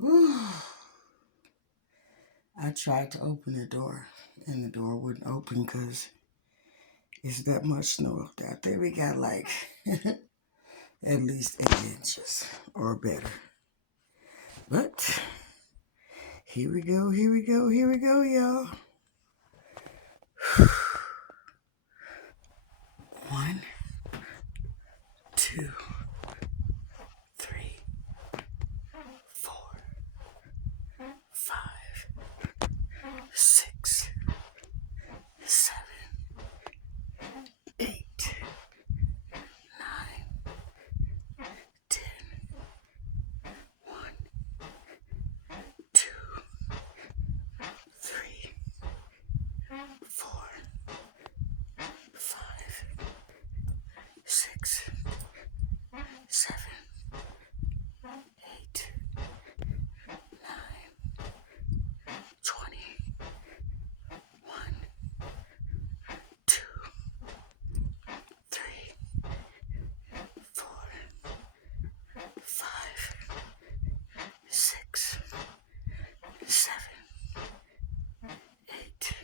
I tried to open the door, and the door wouldn't open because it's that much snow up there. I think we got like at least 8 inches or better. But here we go, here we go, here we go, y'all. One, two, three, four, five, six, seven, eight, nine, 10. 2, 3, 4, 5, 6, 7, 8, 9, 20. 1, 2, 3, 4, 5, 6, 7, 8,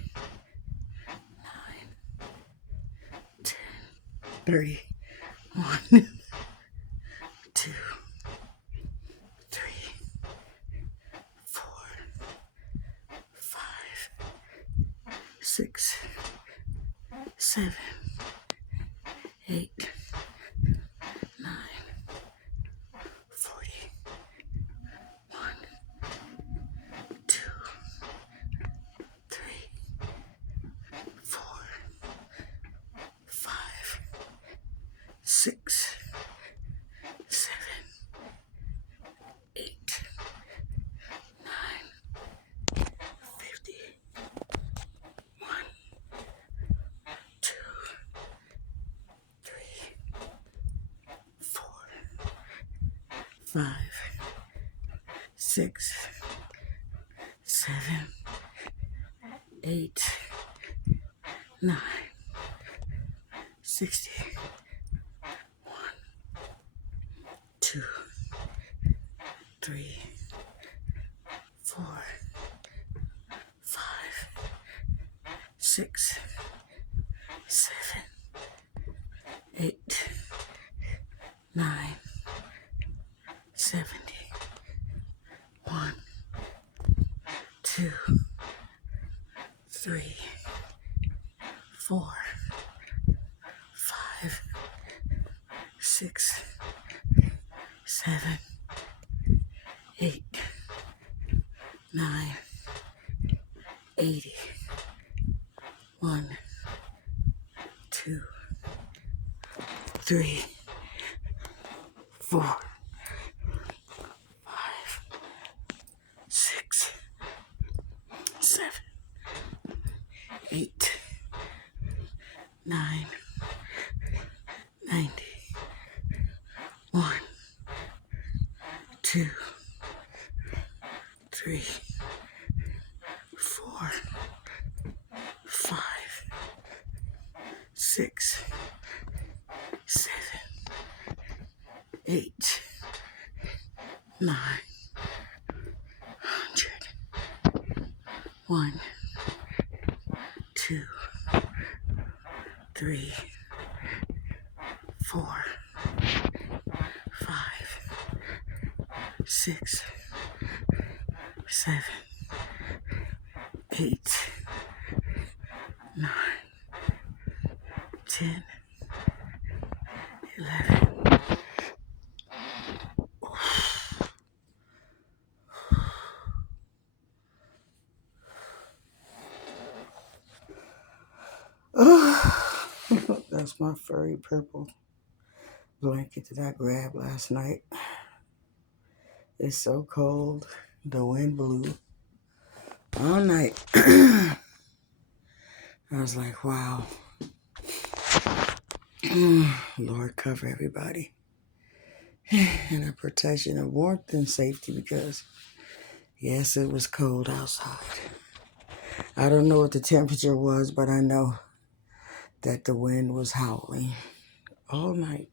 9, 10. 30. 1, 2, 3, 4, 5, 6, 7, 8, 9, 40. 1, 2, 3, 4, 5, 6, 7, 8, 9, 50. 1, 2, 3, 4, 5, 6, 7, 8, 9, 60. 1, 2, 3, 4, 5, 6, 7, 8, 9, 70. 1, 2, 3, 4, 5, 6, 7, 8, 9, 80. 1, 2, 3, 4, 5, 6, 7, 8, 9, 90. 1, 2, 3, 4, 5, 6, 7, 8, 9, 100. 1, 2, 3, 4, 5, 6, 7, 8, 9, 10, 11. That's my furry purple blanket that I grabbed last night. It's so cold. The wind blew all night. I was like, wow. Lord, cover everybody. And a protection of warmth and safety because, yes, it was cold outside. I don't know what the temperature was, but I know that the wind was howling all night.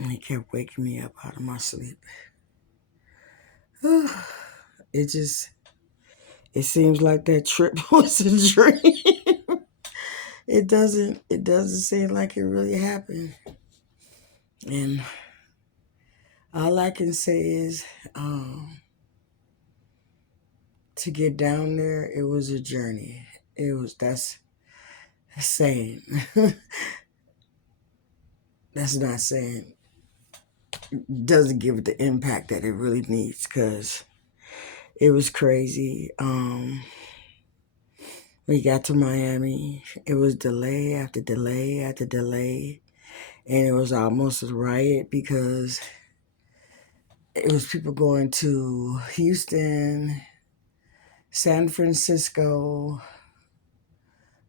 And he kept waking me up out of my sleep. It just, it seems like that trip was a dream. It doesn't seem like it really happened. And all I can say is, to get down there, it was a journey. That's saying. That's not saying, doesn't give it the impact that it really needs, because it was crazy. We got to Miami. It was delay after delay after delay. And it was almost a riot because it was people going to Houston, San Francisco,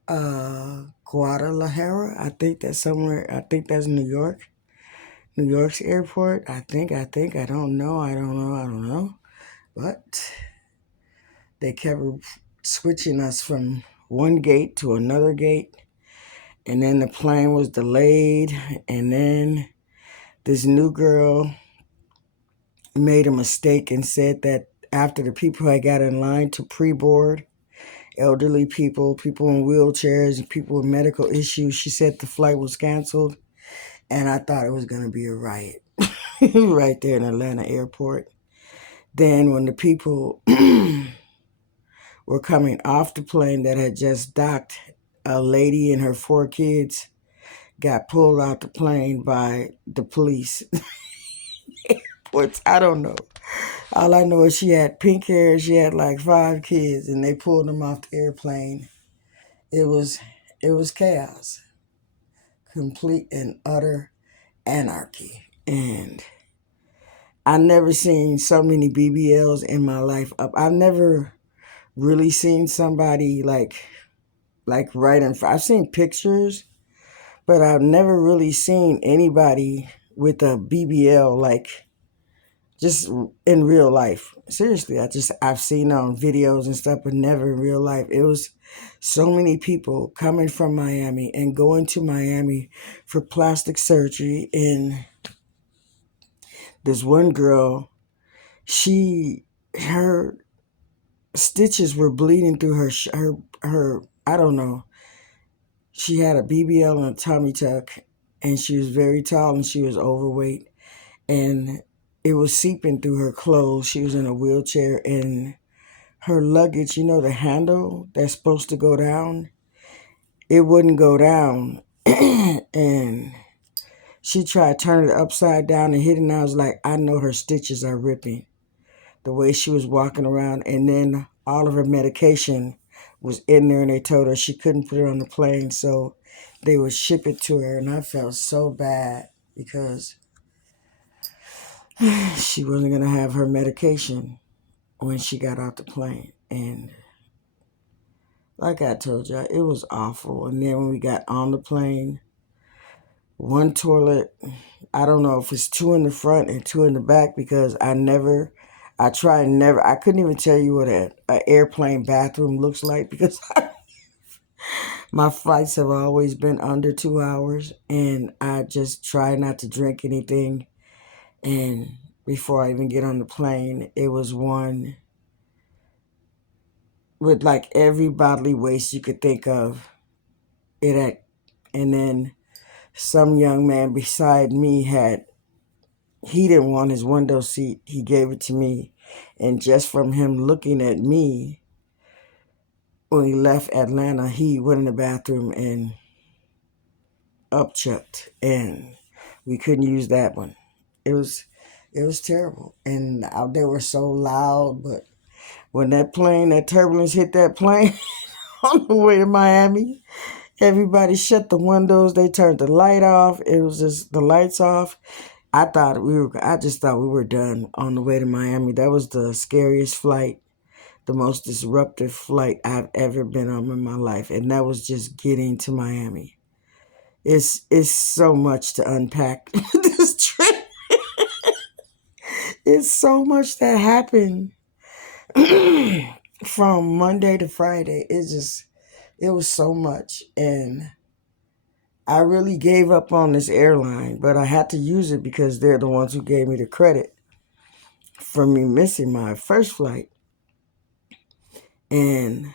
Guadalajara. I think that's somewhere. I think that's New York. New York's airport. I think. I don't know. But they kept switching us from one gate to another gate. And then the plane was delayed. And then this new girl made a mistake and said that after the people had got in line to pre-board, elderly people, people in wheelchairs, and people with medical issues, she said the flight was canceled. And I thought it was going to be a riot right there in Atlanta airport. Then when the people were coming off the plane that had just docked, a lady and her 4 kids got pulled out the plane by the police. I don't know. All I know is she had pink hair. She had like 5 kids, and they pulled them off the airplane. It was chaos, complete and utter anarchy. And I never seen so many BBLs in my life. I've never really seen somebody like right in front. I've seen pictures, but I've never really seen anybody with a BBL like just in real life. Seriously, I've seen on videos and stuff, but never in real life. It was so many people coming from Miami and going to Miami for plastic surgery. And this one girl, her stitches were bleeding through her. I don't know. She had a BBL and a tummy tuck, and she was very tall and she was overweight, and it was seeping through her clothes. She was in a wheelchair, and her luggage, the handle that's supposed to go down, it wouldn't go down. And she tried to turn it upside down and hit it, and I was like, I know her stitches are ripping the way she was walking around. And then all of her medication was in there, and they told her she couldn't put it on the plane, so they would ship it to her. And I felt so bad because she wasn't going to have her medication when she got off the plane. And like I told you, it was awful. And then when we got on the plane, one toilet, I don't know if it's 2 in the front and 2 in the back, because I couldn't even tell you what an airplane bathroom looks like, because my flights have always been under 2 hours, and I just try not to drink anything. And before I even get on the plane, it was one with like every bodily waste you could think of. And then some young man beside me he didn't want his window seat. He gave it to me. And just from him looking at me, when he left Atlanta, he went in the bathroom and upchucked, and we couldn't use that one. It was terrible. And they were so loud, but when that turbulence hit that plane on the way to Miami, everybody shut the windows. They turned the light off. It was just the lights off. I just thought we were done on the way to Miami. That was the scariest flight, the most disruptive flight I've ever been on in my life. And that was just getting to Miami. It's so much to unpack this trip. It's so much that happened from Monday to Friday. It was so much. And I really gave up on this airline, but I had to use it because they're the ones who gave me the credit for me missing my first flight. And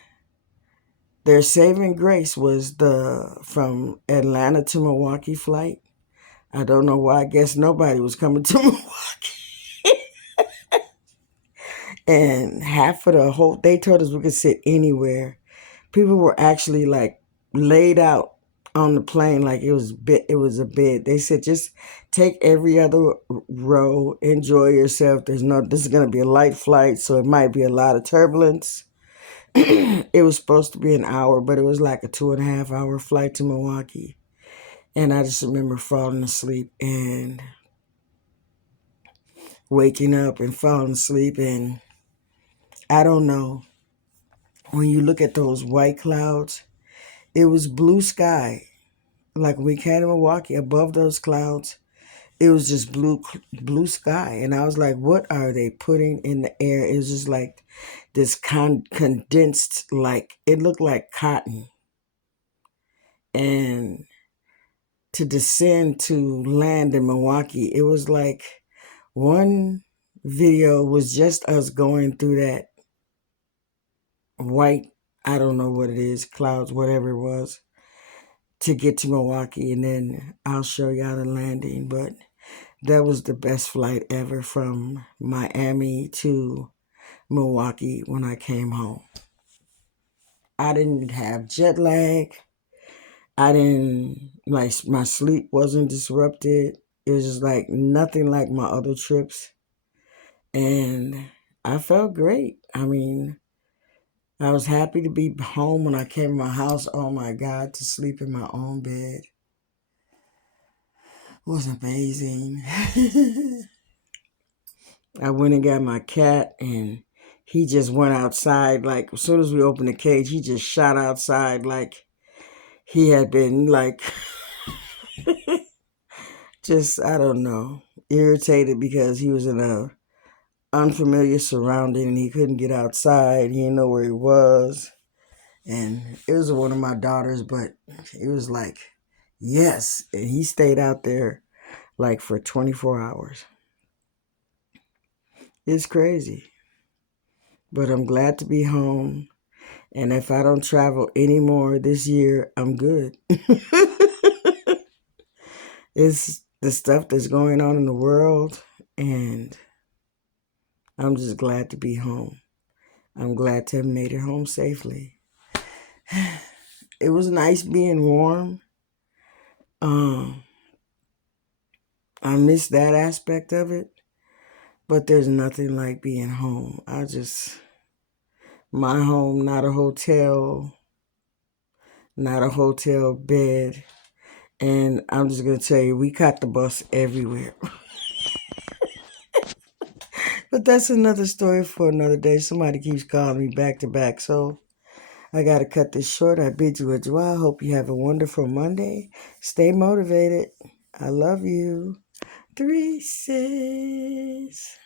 their saving grace was the from Atlanta to Milwaukee flight. I don't know why. I guess nobody was coming to Milwaukee. And half of the whole, they told us we could sit anywhere. People were actually like laid out on the plane like it was a bed. They said just take every other row, enjoy yourself. This is gonna be a light flight, so it might be a lot of turbulence. It was supposed to be an hour, but it was like a 2.5 hour flight to Milwaukee. And I just remember falling asleep and waking up and falling asleep. And I don't know, when you look at those white clouds, it was blue sky. Like when we came to Milwaukee, above those clouds, it was just blue sky. And I was like, what are they putting in the air? It was just like this condensed, like it looked like cotton. And to descend to land in Milwaukee, it was like one video was just us going through that white, I don't know what it is, clouds, whatever it was, to get to Milwaukee. And then I'll show y'all the landing. But that was the best flight ever, from Miami to Milwaukee when I came home. I didn't have jet lag. I didn't, like, my sleep wasn't disrupted. It was just like nothing like my other trips. And I felt great. I mean, I was happy to be home when I came to my house. Oh my God, to sleep in my own bed was amazing. I went and got my cat, and he just went outside. Like, as soon as we opened the cage, he just shot outside like he had been, like, just, I don't know, irritated because he was in a unfamiliar surrounding and he couldn't get outside. He didn't know where he was. And it was one of my daughters, but it was like, yes. And he stayed out there like for 24 hours. It's crazy. But I'm glad to be home. And if I don't travel anymore this year, I'm good. It's the stuff that's going on in the world, and I'm just glad to be home. I'm glad to have made it home safely. It was nice being warm. I miss that aspect of it, but there's nothing like being home. My home, not a hotel bed. And I'm just going to tell you, we caught the bus everywhere. But that's another story for another day. Somebody keeps calling me back to back, so I got to cut this short. I bid you adieu. I hope you have a wonderful Monday. Stay motivated. I love you. 3 6.